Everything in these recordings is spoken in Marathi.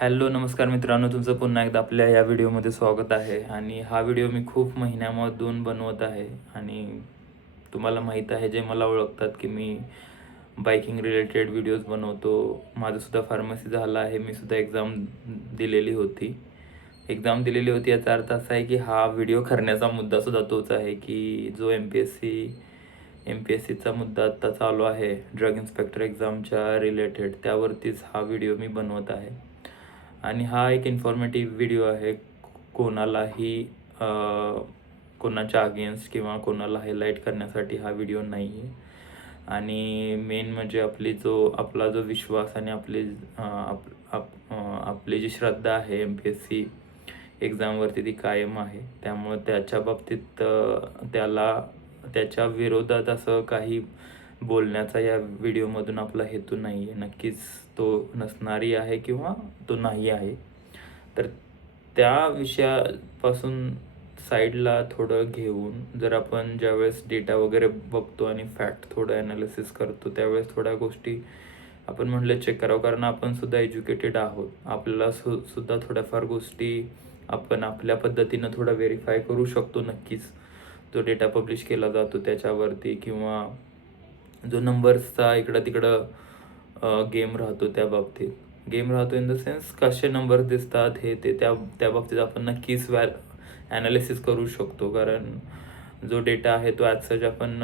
हॅलो नमस्कार मित्रांनो, तुमचं पुन्हा एकदा आपल्या या व्हिडिओमध्ये स्वागत आहे. आणि हा व्हिडिओ मी खूप महिन्यामधून बनवत आहे. आणि तुम्हाला माहीत आहे, जे मला ओळखतात, की मी बाईकिंग रिलेटेड व्हिडिओज बनवतो. माझंसुद्धा फार्मसी झालं आहे. मी सुद्धा दिलेली होती एक्झाम दिलेली होती याचा अर्थ असा आहे की हा व्हिडिओ करण्याचा मुद्दासुद्धा तोच आहे, की जो एम पी एस सीचा मुद्दा आत्ता चालू आहे ड्रग इन्स्पेक्टर एक्झामच्या रिलेटेड, त्यावरतीच हा व्हिडिओ मी बनवत आहे. आणि हा एक इन्फॉर्मेटिव्ह व्हिडिओ आहे. कोणालाही कोणाच्या अगेन्स्ट किंवा कोणाला हायलाईट करण्यासाठी हा व्हिडिओ नाही आहे. आणि मेन म्हणजे आपला जो विश्वास आणि आपली जी श्रद्धा आहे एम पी एस सी एक्झामवरती, ती कायम आहे. त्यामुळं त्याच्या बाबतीत त्याच्या विरोधात असं काही बोलण्याचा या व्हिडिओमधून आपला हेतू नाही आहे. नक्कीच तो नसणारी आहे किंवा तो नाही आहे. तर त्या विषयापासून साईडला थोडं घेऊन जर आपण ज्यावेळेस डेटा वगैरे बघतो आणि फॅक्ट थोडं ॲनालिसिस करतो, त्यावेळेस थोड्या गोष्टी आपण म्हटलं चेक करावं. कारण आपण सुद्धा एज्युकेटेड आहोत. आपल्याला सुद्धा थोड्याफार गोष्टी आपण आपल्या पद्धतीनं थोडं व्हेरीफाय करू शकतो नक्कीच. जो डेटा पब्लिश केला जातो त्याच्यावरती, किंवा जो नंबर्सचा इकडं तिकडं गेम राहतो, त्या बाबतीत गेम राहतो इन द सेन्स कसे नंबर्स दिसतात हे ते त्या बाबतीत आपण नक्कीच ॲनालिसिस करू शकतो. कारण जो डेटा आहे तो ॲज सच आपण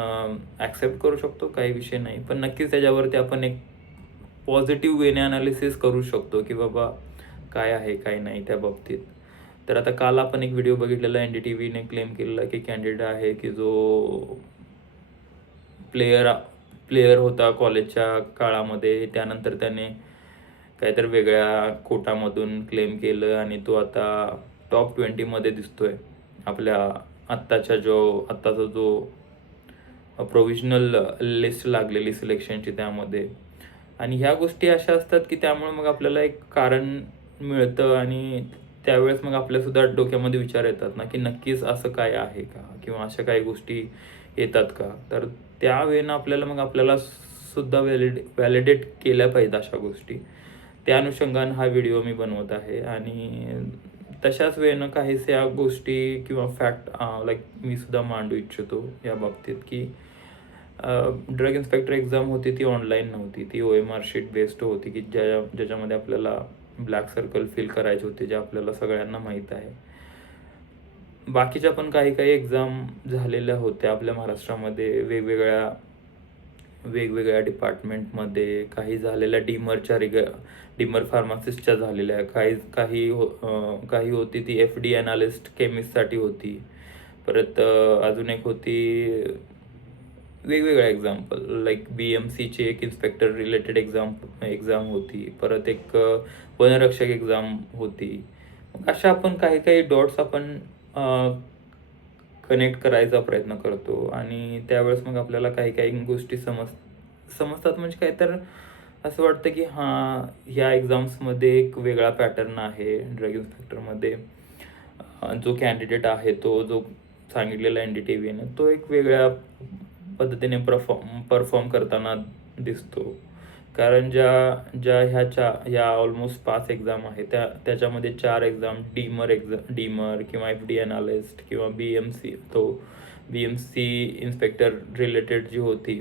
ॲक्सेप्ट करू शकतो, काही विषय नाही. पण नक्कीच त्याच्यावरती आपण एक पॉझिटिव्ह वेने ॲनालिसिस करू शकतो, की बाबा काय आहे काय नाही त्या बाबतीत. तर आता काल आपण एक व्हिडिओ बघितलेला, एन डी टी व्हीने क्लेम केलेला की कॅन्डिडेट आहे की जो प्लेयर होता कॉलेजच्या काळामध्ये. त्यानंतर त्याने काहीतरी वेगळ्या कोटामधून क्लेम केलं आणि तो आता टॉप 20मध्ये दिसतोय आपल्या आत्ताचा जो प्रोव्हिजनल लिस्ट लागलेली सिलेक्शनची त्यामध्ये. आणि ह्या गोष्टी अशा असतात की त्यामुळे मग आपल्याला एक कारण मिळतं आणि त्यावेळेस मग आपल्यासुद्धा डोक्यामध्ये विचार येतात ना, की नक्कीच असं काय आहे का, किंवा अशा काही गोष्टी येतात का. तर त्या वेळेनं आपल्याला सुद्धा व्हॅलिडेट केल्या पाहिजेत अशा गोष्टी. त्या अनुषंगानं हा व्हिडिओ मी बनवत आहे. आणि तशाच वेळेनं काहीशा गोष्टी किंवा फॅक्ट लाईक मी सुद्धा मांडू इच्छितो या बाबतीत, की ड्रग इन्स्पेक्टर एक्झाम होती ती ऑनलाईन नव्हती. ती OMR शीट बेस्ड होती, की ज्याच्यामध्ये आपल्याला ब्लॅक सर्कल फिल करायचे होते, जे आपल्याला सगळ्यांना माहीत आहे. बाकीच्या पण काही एक्झाम झालेल्या होत्या आपल्या महाराष्ट्रामध्ये वेगवेगळ्या डिपार्टमेंटमध्ये. काही झालेल्या डीमर फार्मासिस्टच्या झालेल्या, काही होती ती FD ॲनालिस्ट केमिस्टसाठी होती. परत अजून एक होती वेगवेगळ्या एक्झाम्पल लाईक BMCची एक इन्स्पेक्टर रिलेटेड एक्झाम होती. परत एक वनरक्षक एक्झाम होती. मग अशा आपण काही डॉट्स आपण कनेक्ट करायचा प्रयत्न करतो. आणि त्यावेळेस मग आपल्याला काही गोष्टी समजतात. म्हणजे काय तर असं वाटतं की हां, ह्या एक्झाम्समध्ये एक वेगळा पॅटर्न आहे ड्रग इन्स्पेक्टरमध्ये. जो कॅन्डिडेट आहे तो जो सांगितलेला NDTVने, तो एक वेगळ्या पद्धतीने परफॉर्म करताना दिसतो. कारण ज्या ह्या ऑलमोस्ट 5 एक्झाम आहेत, त्याच्यामध्ये 4 एक्झाम डीमर किंवा FD ॲनालिस्ट किंवा BMC इन्स्पेक्टर रिलेटेड जी होती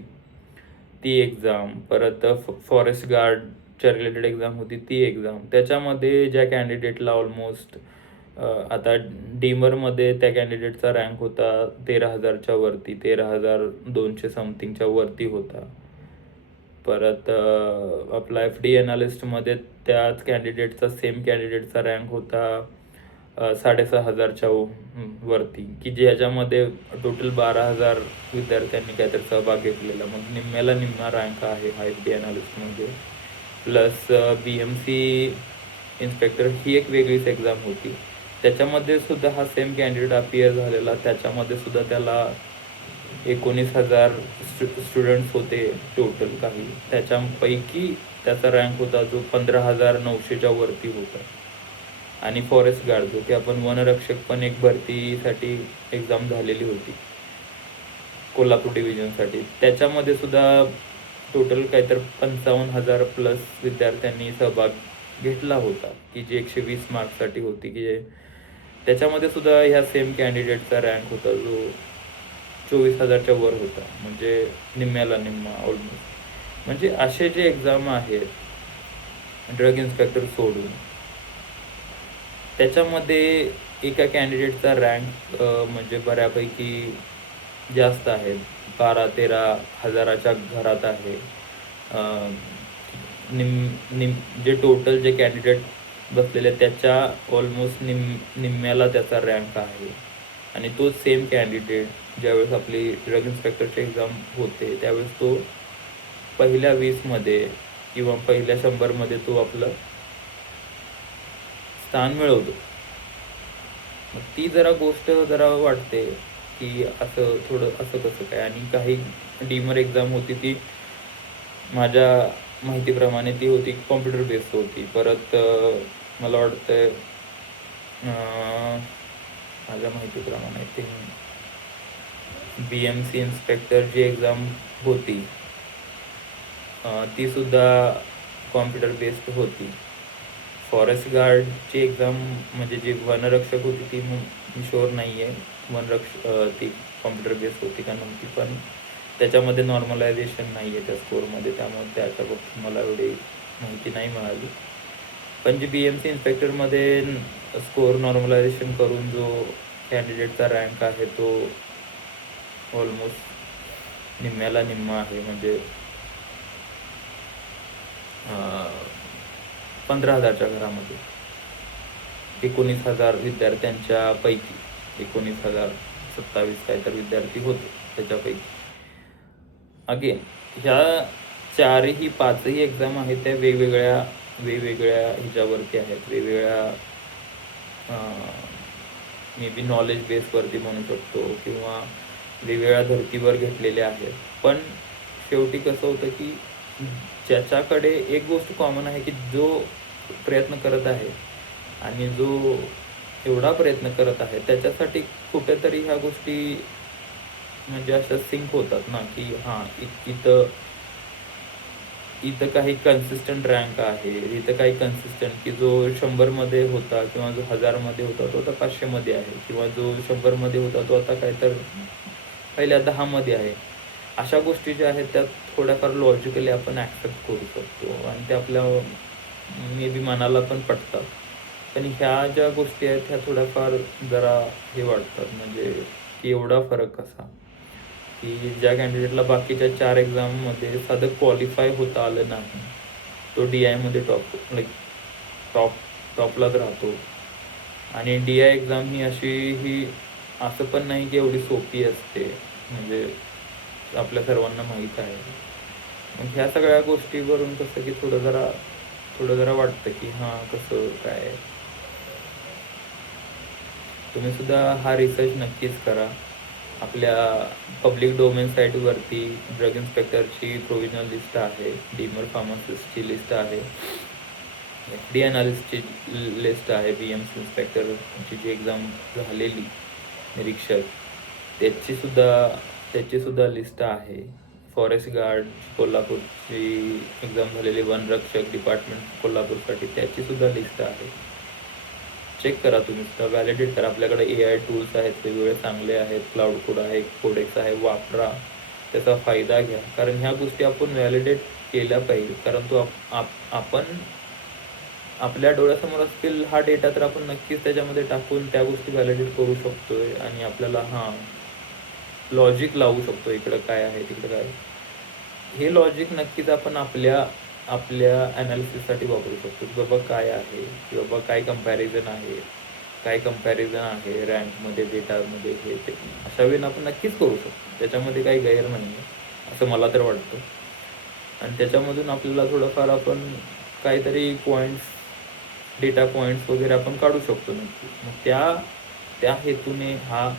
ती एक्झाम. परत फॉरेस्ट गार्डच्या रिलेटेड एक्झाम होती ती एक्झाम. त्याच्यामध्ये ज्या कॅन्डिडेटला ऑलमोस्ट आता डीमरमध्ये त्या कॅन्डिडेटचा रँक होता 13,000च्या वरती, 13,200 समथिंगच्या वरती होता. परत आपला FD ॲनालिस्टमध्ये त्याच सेम कॅन्डिडेटचा रँक होता 6,500च्या वरती, की ज्याच्यामध्ये टोटल 12,000 विद्यार्थ्यांनी काहीतरी सहभाग घेतलेला. मग निम्म्याला निम्मा रँक आहे हा FD ॲनालिस्टमध्ये. प्लस BMC इन्स्पेक्टर ही एक वेगळीच एक्झाम होती. त्याच्यामध्ये सुद्धा हा सेम कॅन्डिडेट अपीअर झालेला. त्याच्यामध्ये सुद्धा त्याला 19,000 स्टुडंट्स होते टोटल काही. त्याच्यापैकी त्याचा रँक होता जो 15,900च्या वरती होता. आणि फॉरेस्ट गार्ड जो की आपण वनरक्षक पण एक भरतीसाठी एक्झाम झालेली होती कोल्हापूर डिव्हिजनसाठी. त्याच्यामध्ये सुद्धा टोटल काहीतरी 55,000 प्लस विद्यार्थ्यांनी सहभाग घेतला होता की जी 120 मार्क्ससाठी होती, की त्याच्यामध्ये सुद्धा ह्या सेम कॅन्डिडेटचा रँक होता जो 24,000च्या वर होता, म्हणजे निम्म्याला निम्मा ऑलमोस्ट. म्हणजे असे जे एक्झाम आहेत ड्रग इन्स्पेक्टर सोडून, त्याच्यामध्ये एका कॅन्डिडेटचा रँक म्हणजे बऱ्यापैकी जास्त आहे, 12-13 हजाराच्या घरात आहे. जे टोटल जे कॅन्डिडेट बसलेले त्याच्या ऑलमोस्ट निम्म्याला त्याचा रँक आहे. आणि तो सेम कॅन्डिडेट ज्यावेळेस आपली ड्रग इन्स्पेक्टरची एक्झाम होते त्यावेळेस तो पहिल्या 20मध्ये किंवा पहिल्या 100मध्ये तो आपलं स्थान मिळवतो. मग ती जरा गोष्ट जरा वाटते की असं थोडं असं कसं काय. आणि काही डीमर एक्झाम होती ती माझ्या माहितीप्रमाणे ती होती कॉम्प्युटर बेस्ड होती. परत मला वाटतं माझ्या माहितीप्रमाणे ते BMC इन्स्पेक्टरची एक्झाम होती, ती सुद्धा कॉम्प्युटर बेस्ड होती. फॉरेस्ट गार्डची एक्झाम म्हणजे जी वनरक्षक होती ती मी शुअर नाही आहे ती कॉम्प्युटर बेस्ड होती का नव्हती, पण त्याच्यामध्ये नॉर्मलायझेशन नाही आहे त्या स्कोअरमध्ये, त्यामुळे त्याच्या बाबतीत मला एवढी माहिती नाही मिळाली. पण जी BMC इन्स्पेक्टरमध्ये स्कोअर नॉर्मलायझेशन करून जो कॅन्डिडेटचा रँक आहे तो ऑलमोस्ट निम्म्याला निम्मा आहे, म्हणजे 15,000च्या घरामध्ये 19,000 विद्यार्थ्यांच्या पैकी 19,027 काहीतरी विद्यार्थी होते त्याच्यापैकी. अगेन ह्या 5ही एक्झाम आहेत त्या वेगवेगळ्या ह्याच्यावरती आहेत, वेगवेगळ्या मे बी नॉलेज बेसवरती म्हणू शकतो किंवा वेगवेगळ्या धर्तीवर घेतलेल्या आहेत. पण शेवटी कसं होतं की ज्याच्याकडे एक गोष्ट कॉमन आहे की जो प्रयत्न करत आहे आणि जो एवढा प्रयत्न करत आहे त्याच्यासाठी कुठेतरी ह्या गोष्टी म्हणजे अशा सिंक होतात ना, की हां इथं काही कन्सिस्टंट रँक आहे, इथं काही कन्सिस्टंट की जो 100मध्ये होता किंवा जो 1000मध्ये होता तो आता 500मध्ये आहे, किंवा जो 100मध्ये होता तो आता काय तर पहिल्या 10मध्ये आहे. अशा गोष्टी ज्या आहेत त्या थोड्याफार लॉजिकली आपण ॲक्सेप्ट करू शकतो आणि ते आपल्या मे बी मनाला पण पटतात. पण ह्या ज्या गोष्टी आहेत ह्या थोड्याफार जरा हे वाटतात, म्हणजे की एवढा फरक कसा, की ज्या कॅन्डिडेटला बाकीच्या 4 एक्झाममध्ये साधं क्वालिफाय होता आलं नाही, तो DIमध्ये टॉपलाच राहतो. आणि DI एक्झाम ही असं पण नाही की एवढी सोपी असते, म्हणजे आपल्या सर्वांना माहीत आहे. मग ह्या सगळ्या गोष्टीवरून कसं की थोडं जरा वाटतं की हां कसं काय. तुम्ही सुद्धा हा रिसर्च नक्कीच करा. आपल्या पब्लिक डोमेन साईटवरती ड्रग इन्स्पेक्टरची प्रोव्हिजनल लिस्ट आहे, डीमर फार्मासिस्टची लिस्ट आहे, FD अनालिस्टची लिस्ट आहे, BMC इन्स्पेक्टरची जी एक्झाम झालेली निरीक्षक त्याची सुद्धा लिस्ट आहे. फॉरेस्ट गार्ड कोल्हापूरची एक्झाम झालेली वनरक्षक डिपार्टमेंट कोल्हापूरसाठी त्याची सुद्धा लिस्ट आहे. चेक करा, तुम्ही सुद्धा व्हॅलिडेट करा. आपल्याकडे AI टूल्स आहेत, वेगवेगळे चांगले आहेत, क्लाउड कोड आहे, कोडेक्स आहे, वापरा, त्याचा फायदा घ्या. कारण ह्या गोष्टी आपण व्हॅलिडेट केल्या पाहिजे, कारण तो आपण आपल्या डोळ्यासमोर असतील हा डेटा तर आपण नक्कीच त्याच्यामध्ये टाकून त्या गोष्टी व्हॅलिडेट करू शकतोय आणि आपल्याला लॉजिक लावू शकतो, इकडं काय आहे तिकडं काय. हे लॉजिक नक्कीच आपण आपल्या ॲनालिसिससाठी वापरू शकतो, की बाबा काय आहे, की बाबा काय कंपॅरिझन आहे रँकमध्ये, डेटामध्ये, हे ते अशा वेळेला आपण नक्कीच करू शकतो. त्याच्यामध्ये काही गैर नाही आहे असं मला तर वाटतं. आणि त्याच्यामधून आपल्याला थोडंफार आपण काहीतरी डेटा पॉईंट्स वगैरे आपण काढू शकतो नक्की. मग त्या हेतूने हा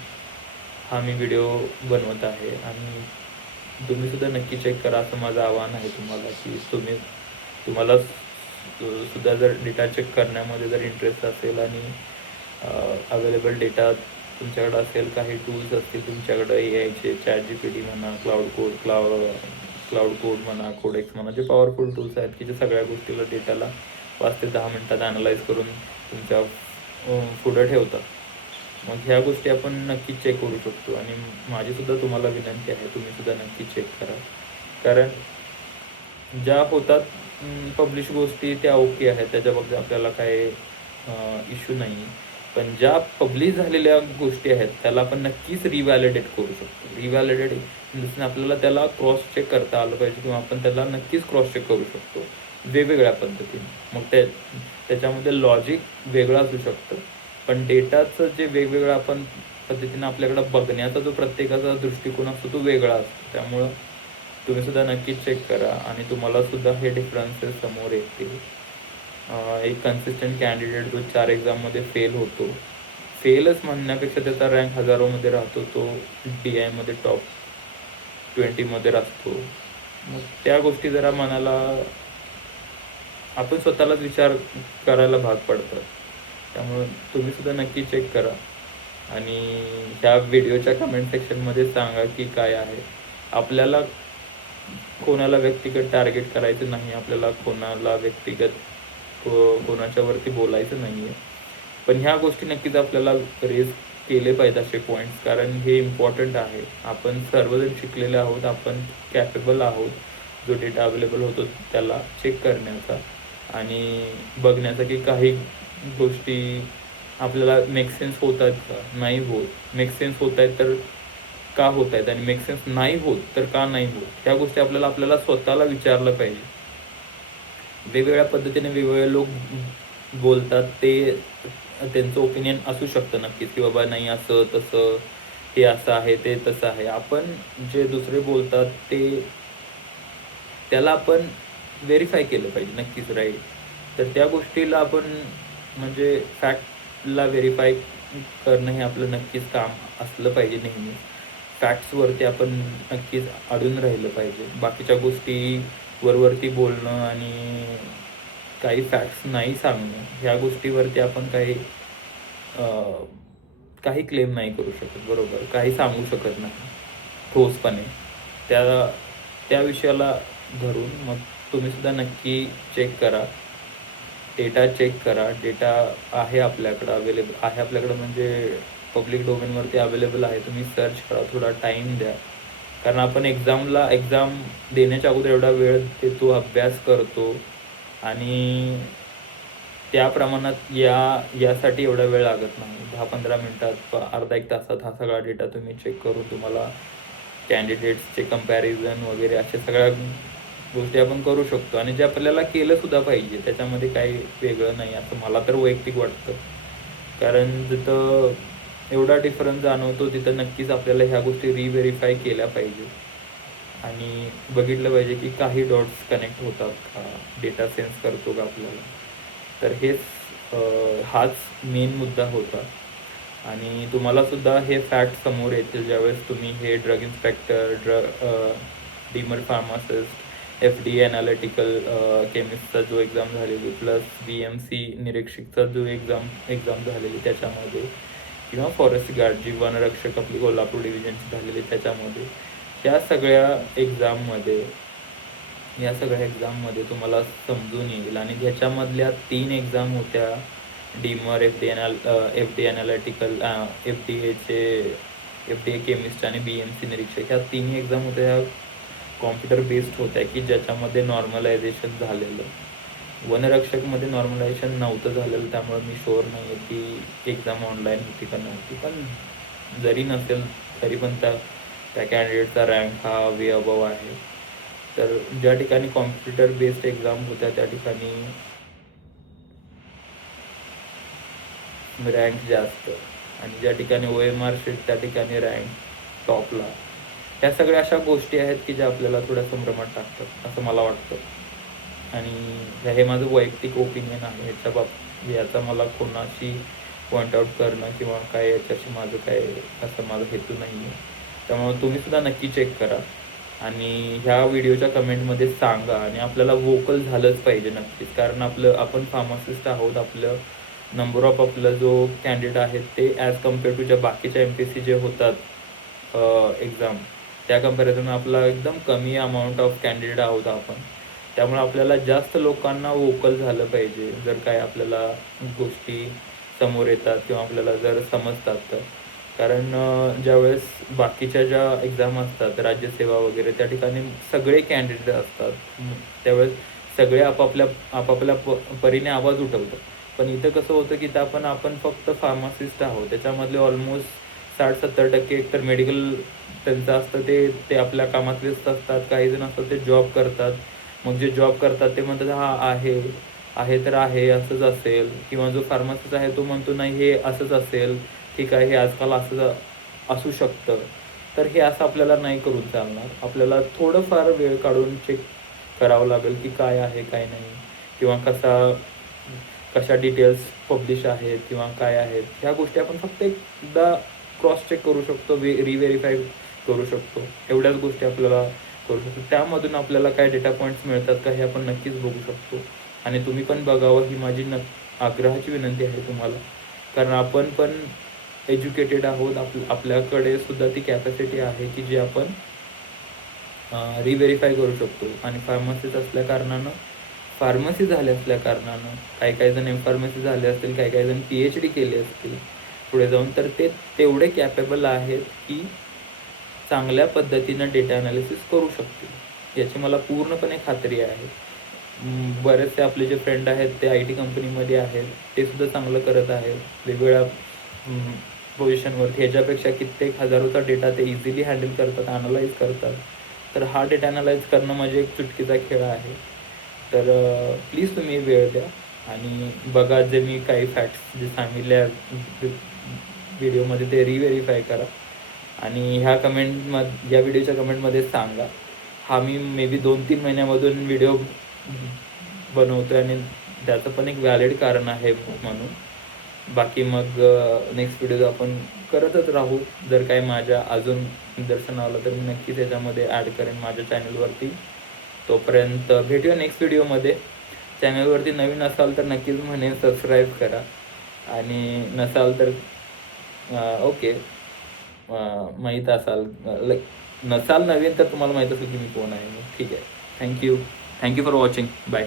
मी व्हिडिओ बनवत आहे आणि तुम्ही सुद्धा नक्की चेक करा असं माझं आव्हान आहे तुम्हाला, की तुम्हाला सुद्धा जर डेटा चेक करण्यामध्ये जर इंटरेस्ट असेल आणि अवेलेबल डेटा तुमच्याकडं असेल, काही टूल्स असतील तुमच्याकडं AIचे, ChatGPT म्हणा, क्लाउड कोड म्हणा, कोडेक्स म्हणा, जे पॉवरफुल टूल्स आहेत की जे सगळ्या गोष्टीला डेटाला 5 ते 10 मिनटात ॲनलाईज करून तुमच्या पुढं ठेवता. मग ह्या गोष्टी आपण नक्की चेक करू शकतो. आणि माझीसुद्धा तुम्हाला विनंती आहे, तुम्हीसुद्धा नक्की चेक करा. कारण ज्या होतात पब्लिश गोष्टी त्या ओके आहेत, त्याच्याबाबतीत आपल्याला काही इश्यू नाही आहे. पण ज्या पब्लिश झालेल्या गोष्टी आहेत त्याला आपण नक्कीच रिव्हॅलिडेट करू शकतो. रिव्हॅलिडेट आपल्याला त्याला क्रॉस चेक करता आलं पाहिजे, किंवा आपण त्याला नक्कीच क्रॉस चेक करू शकतो वेगवेगळ्या पद्धतीने. मग त्याच्यामध्ये लॉजिक वेगळं असू शकतं, पण डेटाचं जे वेगवेगळं आपण पद्धतीनं आपल्याकडं बघण्याचा जो प्रत्येकाचा दृष्टिकोन असतो तो वेगळा असतो. त्यामुळं तुम्हीसुद्धा नक्कीच चेक करा आणि तुम्हालासुद्धा हे डिफरन्सेस समोर येतील. एक कन्सिस्टंट कॅन्डिडेट जो 4 एक्झाममध्ये फेल होतो, फेलच म्हणण्यापेक्षा त्याचा रँक हजारोमध्ये राहतो, तो DIमध्ये टॉप 20मध्ये असतो. मग त्या गोष्टी जरा मनाला आपण स्वतःलाच विचार करायला भाग पडतात. त्यामुळे तुम्हीसुद्धा नक्की चेक करा आणि ह्या व्हिडिओच्या कमेंट सेक्शनमध्ये सांगा की काय आहे. आपल्याला कोणाला व्यक्तिगत टार्गेट करायचं नाही, आपल्याला कोणाला व्यक्तिगत कोणाच्यावरती बोलायचं नाही आहे. पण ह्या गोष्टी नक्कीच आपल्याला रेज केले पाहिजेत असे पॉईंट्स, कारण हे इम्पॉर्टंट आहे. आपण सर्वजण शिकलेले आहोत, आपण कॅपेबल आहोत जो डेटा अवेलेबल होतो त्याला चेक करण्याचा आणि बघण्याचा की काही गोष्टी आपल्याला मेक सेन्स होत आहेत का, नाही होत. मेक सेन्स होत आहेत तर का होत आहेत, आणि मेक सेन्स नाही होत तर का नाही होत. ह्या गोष्टी आपल्याला स्वतःला विचारलं पाहिजे. वेगवेगळ्या पद्धतीने वेगवेगळे लोक बोलतात, ते त्यांचं ओपिनियन असू शकतं नक्कीच की बाबा नाही असं तसं, हे असं आहे ते तसं आहे. आपण जे दुसरे बोलतात त्याला आपण व्हेरीफाय केलं पाहिजे नक्कीच, राईट. तर त्या गोष्टीला आपण म्हणजे फॅक्टला व्हेरीफाय करणं हे आपलं नक्कीच काम असलं पाहिजे नेहमी. फॅक्ट्सवरती आपण नक्कीच अडून राहिलं पाहिजे. बाकीच्या गोष्टी वरवरती बोलणं आणि काही फॅक्ट्स नाही सांगणं, ह्या गोष्टीवरती आपण काही क्लेम नाही करू शकत, बरोबर. काही सांगू शकत नाही ठोसपणे त्या विषयाला धरून. मग तुम्हीसुद्धा नक्की चेक करा, डेटा चेक करा. डेटा आहे आपल्याकडं, अवेलेबल आहे आपल्याकडं, म्हणजे पब्लिक डोमेनवरती अवेलेबल आहे. तुम्ही सर्च करा, थोडा टाईम द्या. कारण आपण एक्झाम देण्याच्या अगोदर एवढा वेळ देतो, अभ्यास करतो आणि त्या प्रमाणात यासाठी एवढा वेळ लागत नाही. 10-15 मिनटात, अर्धा 1 तासात हा सगळा डेटा तुम्ही चेक करून तुम्हाला कॅन्डिडेट्सचे कंपॅरिझन वगैरे अशा सगळ्या गोष्टी आपण करू शकतो. आणि जे आपल्याला केलंसुद्धा पाहिजे, त्याच्यामध्ये काही वेगळं नाही असं मला तर वैयक्तिक वाटतं. कारण जिथं एवढा डिफरन्स जाणवतो तिथं नक्कीच आपल्याला ह्या गोष्टी रिव्हेरीफाय केल्या पाहिजे आणि बघितलं पाहिजे की काही डॉट्स कनेक्ट होतात का, डेटा सेन्स करतो का आपल्याला. तर हाच मेन मुद्दा होता. आणि तुम्हालासुद्धा हे फॅक्ट समोर येतील ज्यावेळेस तुम्ही हे drug inspector, डीमर pharmacist, FD analytical केमिस्टचा जो एक्झाम झालेली, प्लस BMC निरीक्षकचा जो एक्झाम झालेली त्याच्यामध्ये, किंवा फॉरेस्ट गार्ड जी वनरक्षक आपली कोल्हापूर डिव्हिजनची झालेली त्याच्यामध्ये, या सगळ्या एक्झाममध्ये तुम्हाला समजून येईल. आणि ह्याच्यामधल्या 3 एक्झाम होत्या, डीमर, FD ॲनालिटिकल, FDA केमिस्ट आणि BMC निरीक्षक, ह्या 3 एक्झाम होत्या, ह्या कॉम्प्युटर बेस्ड होत्या की ज्याच्यामध्ये नॉर्मलायझेशन झालेलं. वनरक्षकमध्ये नॉर्मलायझेशन नव्हतं झालेलं, त्यामुळे मी शुअर नाही आहे की एक्झाम ऑनलाईन होती का नव्हती. पण जरी नसेल तरी पण त्या कॅन्डिडेटचा रँक हा वे अबव आहे. तर ज्या ठिकाणी कॉम्प्युटर बेस्ड एक्झाम होत्या त्या ठिकाणी रँक जास्त, आणि ज्या ठिकाणी OMR शीट त्या ठिकाणी रँक टॉपला. ह्या सगळ्या अशा गोष्टी आहेत की ज्या आपल्याला थोड्या संभ्रमात टाकतात असं मला वाटतं. आणि हे माझं वैयक्तिक ओपिनियन आहे. याचा मला कोणाशी पॉईंट आऊट करणं किंवा काय याच्याशी माझं काय असं माझा हेतू नाही आहे. त्यामुळे तुम्हीसुद्धा नक्की चेक करा आणि ह्या व्हिडिओच्या कमेंटमध्ये सांगा. आणि आपल्याला वोकल झालंच पाहिजे नक्कीच, कारण आपण फार्मासिस्ट आहोत. नंबर ऑफ आपलं जो कॅन्डिडेट आहेत ते ॲज कम्पेअर टू ज्या बाकीच्या MPSC जे होतात एक्झाम, त्या कम्पॅरिझन आपला एकदम कमी अमाऊंट ऑफ कॅन्डिडेट आहोत आपण. त्यामुळे आपल्याला जास्त लोकांना वोकल झालं पाहिजे जर काय आपल्याला गोष्टी समोर येतात किंवा आपल्याला जर समजतात तर. कारण ज्यावेळेस बाकीच्या ज्या एक्झाम असतात राज्यसेवा वगैरे त्या ठिकाणी सगळे कॅन्डिडेट असतात, त्यावेळेस सगळे आपापल्या परीने आवाज उठवतात. पण इथं कसं होतं की आपण फक्त फार्मासिस्ट आहोत, त्याच्यामधले ऑलमोस्ट 60-70% एकतर मेडिकल त्यांचं असतं, ते आपल्या कामात व्यस्त असतात. काही जण असतात ते जॉब करतात. मग जे जॉब करतात ते म्हणतात हा आहे तर आहे असंच असेल, किंवा जो फार्मासिस्ट आहे तो म्हणतो नाही हे असंच असेल, ठीक आहे हे आजकाल असं असू शकतं. तर हे असं आपल्याला नाही करून चालणार. आपल्याला थोडंफार वेळ काढून चेक करावं लागेल की काय आहे काय नाही, किंवा कशा डिटेल्स पब्लिश आहेत किंवा काय आहेत, ह्या गोष्टी आपण फक्त एकदा क्रॉस चेक करू शकतो, रिव्हेरीफाय करू शकतो. एवढ्याच गोष्टी आपल्याला करू शकतो. त्यामधून आपल्याला काय डेटा पॉईंट्स मिळतात का हे आपण नक्कीच बघू शकतो. आणि तुम्ही पण बघावं ही माझी आग्रहाची विनंती आहे तुम्हाला. कारण आपण पण एज्युकेटेड आहोत, आपल्याकडे सुद्धा ती कॅपॅसिटी आहे की जी आपण रिव्हेरीफाय करू शकतो. आणि फार्मसी झाले असल्या कारणानं काही जण एम-फार्मसी झाले असतील, काही जण PhD केले असतील पुढे जाऊन, तर ते तेवढे कॅपेबल आहेत की चांगल्या पद्धतीनं डेटा ॲनालिसिस करू शकतील, याची मला पूर्णपणे खात्री आहे. बरेचसे आपले जे फ्रेंड आहेत ते IT कंपनीमध्ये आहेत, ते सुद्धा चांगलं करत आहेत वेगवेगळ्या पोझिशनवरती. ह्याच्यापेक्षा कित्येक हजारोचा डेटा ते इझिली हँडल करतात, ॲनालाइज करतात. तर हा डेटा ॲनालाइज करणं म्हणजे एक चुटकीचा खेळ आहे. तर प्लीज तुम्ही वेळ द्या आणि बघा, जे मी काही फॅक्ट्स जे सांगितल्या व्हिडिओमध्ये ते रिव्हेरीफाय करा. आणि या व्हिडिओच्या कमेंटमध्ये सांगा. हा मी मे बी 2-3 महिन्यामधून व्हिडिओ बनवतो आणि त्याचं पण एक व्हॅलिड कारण आहे म्हणून. बाकी मग नेक्स्ट व्हिडिओ आपण करतच राहू. जर काय माझ्या अजून निदर्शन आलं तर मी नक्कीच याच्यामध्ये ॲड करेन माझ्या चॅनलवरती. तोपर्यंत भेटूया नेक्स्ट व्हिडिओमध्ये. चॅनलवरती नवीन असाल तर नक्कीच म्हणेन सबस्क्राईब करा, आणि नसाल तर ओके, माहीत असाल नसाल नवीन तर तुम्हाला माहीत असेल की मी कोण आहे. ठीक आहे. Thank you for watching. बाय.